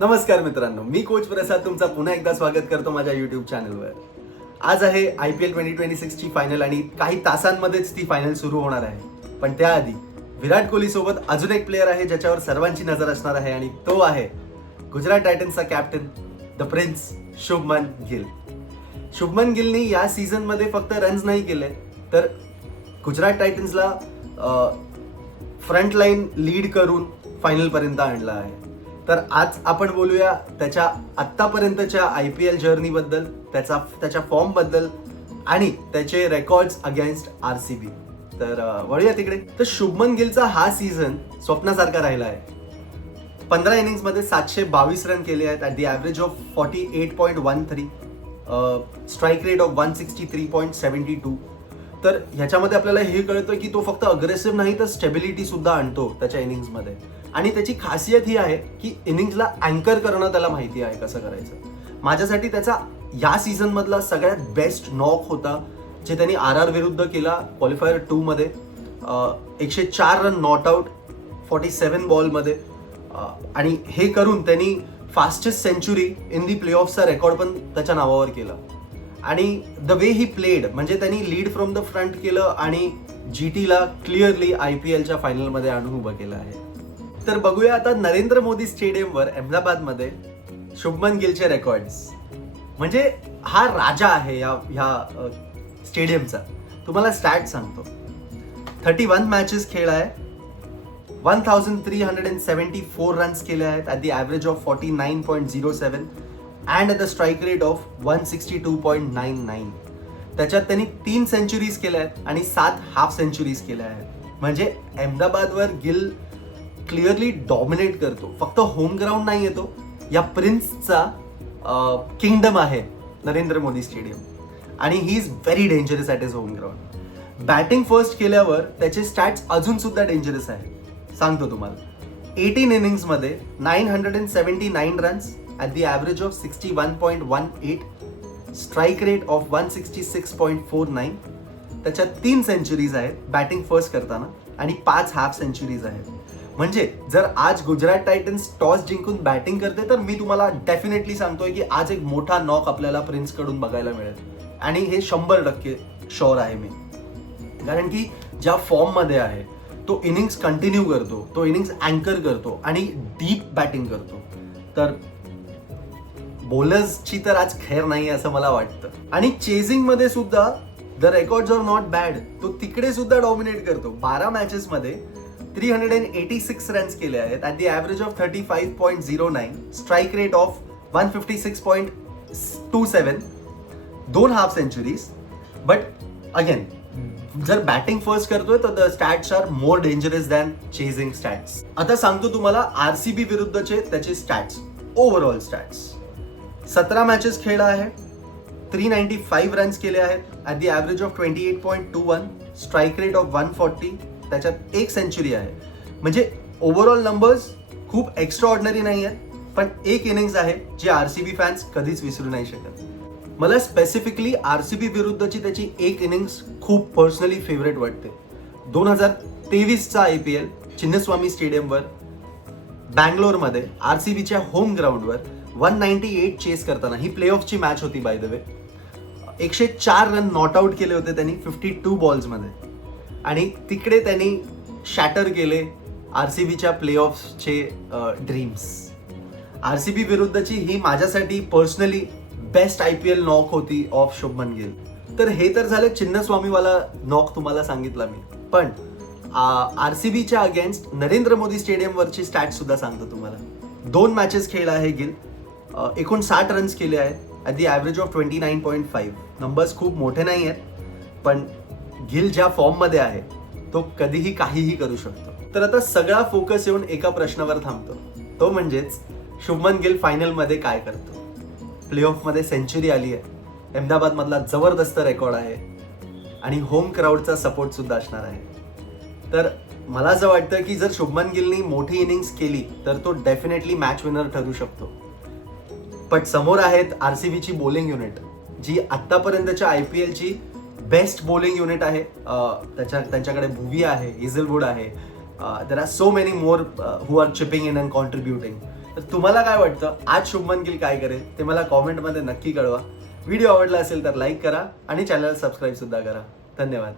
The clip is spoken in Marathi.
नमस्कार मित्रांनो, मी कोच प्रसाद तुमचा पुन्हा एकदा स्वागत करतो माझ्या यूट्यूब चॅनलवर. आज आहे IPL 2026 ची फायनल आणि काही तासांमध्येच ती फायनल सुरू होणार आहे. पण त्याआधी विराट कोहली सोबत अजून एक प्लेअर आहे ज्याच्यावर सर्वांची नजर असणार आहे आणि तो आहे गुजरात टायटन्सचा captain the prince Shubman Gill. Shubman गिलनी या सीझन मध्ये फक्त रन्स नाही केले तर गुजरात टायटन्सला फ्रंट लाईन लीड करून फायनल पर्यंत आणलं आहे. तर आज आपण बोलूया त्याच्या आत्तापर्यंतच्या IPL जर्नी बद्दल, त्याच्या फॉर्म बद्दल आणि त्याचे रेकॉर्ड्स अगेन्स्ट RCB. तर वळूया तिकडे. तर शुभमन गिलचा हा सीझन स्वप्नासारखा राहिला आहे. 15 इनिंग्स मध्ये 722 रन केले आहेत at the average of 48.13, strike rate of 163.72. तर ह्याच्यामध्ये आपल्याला हे कळतं की तो फक्त अग्रेसिव्ह नाही तर स्टेबिलिटी सुद्धा आणतो त्याच्या इनिंग्समध्ये. आणि त्याची खासियत ही आहे की इनिंग्सला अँकर करणं त्याला माहिती आहे कसं करायचं. माझ्यासाठी त्याचा या सीझन मधला सगळ्यात बेस्ट नॉक होता जे त्यांनी RR विरुद्ध केला क्वालिफायर 2 मध्ये. 104 रन नॉट आउट 47 बॉलमध्ये, आणि हे करून त्यांनी fastest century in the play ऑफचा रेकॉर्ड पण त्याच्या नावावर केला. आणि द वे ही प्लेड म्हणजे त्यांनी लीड फ्रॉम द फ्रंट केलं आणि GTला क्लिअरली IPLच्या फायनलमध्ये आणून उभं केलं आहे. तर बघूया आता नरेंद्र मोदी स्टेडियमवर अहमदाबादमध्ये शुभमन गिलचे रेकॉर्ड्स. म्हणजे हा राजा आहे ह्या स्टेडियमचा. तुम्हाला स्टॅट सांगतो. 31 मॅचेस खेळ आहे, 1374 रन्स केले आहेत at the average of 49.07 and at the strike rate of 162.99. त्याच्यात त्यांनी 3 सेंचुरीज केल्या आहेत आणि 7 हाफ सेंचुरीज केल्या आहेत. म्हणजे अहमदाबादवर गिल क्लिअरली डॉमिनेट करतो. फक्त होम ग्राउंड नाही येतो, या प्रिन्सचा किंगडम आहे नरेंद्र मोदी स्टेडियम आणि he is very dangerous at is home ground. Batting first केल्यावर त्याचे स्टॅट्स अजून सुद्धा डेंजरस आहे. सांगतो तुम्हाला. 18 इनिंग्समध्ये 979 runs at the average of 61.18, strike rate of 166.49. त्याच्यात 3 सेंचुरीज आहेत बॅटिंग फर्स्ट करताना आणि 5 हाफ सेंचुरीज आहेत. म्हणजे जर आज गुजरात टायटन्स टॉस जिंकून बॅटिंग करते तर मी तुम्हाला डेफिनेटली सांगतोय की आज एक मोठा नॉक आपल्याला प्रिन्स कडून बघायला मिळेल. आणि हे 100% शुअर आहे मी, कारण की ज्या फॉर्म मध्ये आहे तो इनिंग्स कंटिन्यू करतो, तो इनिंग्स अँकर करतो आणि डीप बॅटिंग करतो. तर बॉलर्सची तर आज खैर नाही असं मला वाटतं. आणि चेझिंग मध्ये सुद्धा the records are not bad. तो तिकडे सुद्धा डॉमिनेट करतो. 12 मॅचेस मध्ये 386 रन्स केले आहेत at the average of 35.09, strike rate of 156.27, 2 half centuries. But again जर बॅटिंग फर्स्ट करतोय तर the stats are more dangerous than chasing stats. आता सांगतो तुम्हाला RCB विरुद्धचे त्याचे स्टॅट्स, ओव्हरऑल स्टॅट्स. 17 मॅचेस खेळला आहे, 395 रन्स केले आहेत at the average of 28.21, strike rate of 140, त्याच्यात 1 सेंचुरी आहे. म्हणजे ओव्हरऑल नंबर्स खूप एक्स्ट्रा ऑर्डिनरी नाही आहेत, पण एक इनिंग्स आहे जी RCB फॅन्स कधीच विसरू नाही शकत. मला स्पेसिफिकली RCB विरुद्धची त्याची एक इनिंग्स खूप पर्सनली फेवरेट वाटते. 2023चा IPL चिन्नस्वामी स्टेडियमवर बँगलोरमध्ये RCBच्या होम ग्राउंडवर 198 चेस करताना, ही प्ले ऑफची मॅच होती by the way, 104 run not out केले होते त्यांनी 52 बॉल्समध्ये. आणि तिकडे त्यांनी शॅटर केले RCBच्या प्ले ऑफचे ड्रीम्स. RCB विरुद्धची ही माझ्यासाठी पर्सनली बेस्ट IPL नॉक होती ऑफ शुभमन गिल. तर हे तर झालं चिन्नस्वामीवाला नॉक तुम्हाला सांगितला मी. पण RCBच्या अगेन्स्ट नरेंद्र मोदी स्टेडियमवरची स्टॅट सुद्धा सांगतो तुम्हाला. 2 मॅचेस खेळला आहे गिल, 59 रन्स केले आहेत at the average of 29.5. Numbers खूप मोठे नाही आहेत, पण गिल ज्या फॉर्म मध्ये आहे तो कधीही काहीही करू शकतो. तर आता सगळा फोकस येऊन एका प्रश्नावर थांबतो, तो म्हणजेच शुभमन गिल फायनल मध्ये काय करतो. प्ले ऑफ मध्ये सेंचुरी आली आहे, अहमदाबाद मधला जबरदस्त रेकॉर्ड आहे आणि होम क्राऊडचा सपोर्ट सुद्धा असणार आहे. तर मला असं वाटतं की जर शुभमन गिलनी मोठी इनिंग्स केली तर तो डेफिनेटली मॅच विनर ठरू शकतो. पण समोर आहेत RCBची बॉलिंग युनिट, जी आतापर्यंतच्या IPLची बेस्ट बॉलिंग युनिट आहे. त्यांच्याकडे भुवी आहे, हेझलवूड आहे, there are so many more who are chipping in and contributing. तर तुम्हाला काय वाटतं आज शुभमन गिल काय करेल ते मला कॉमेंटमध्ये नक्की कळवा. व्हिडिओ आवडला असेल तर लाईक करा आणि चॅनल सबस्क्राईब सुद्धा करा. धन्यवाद.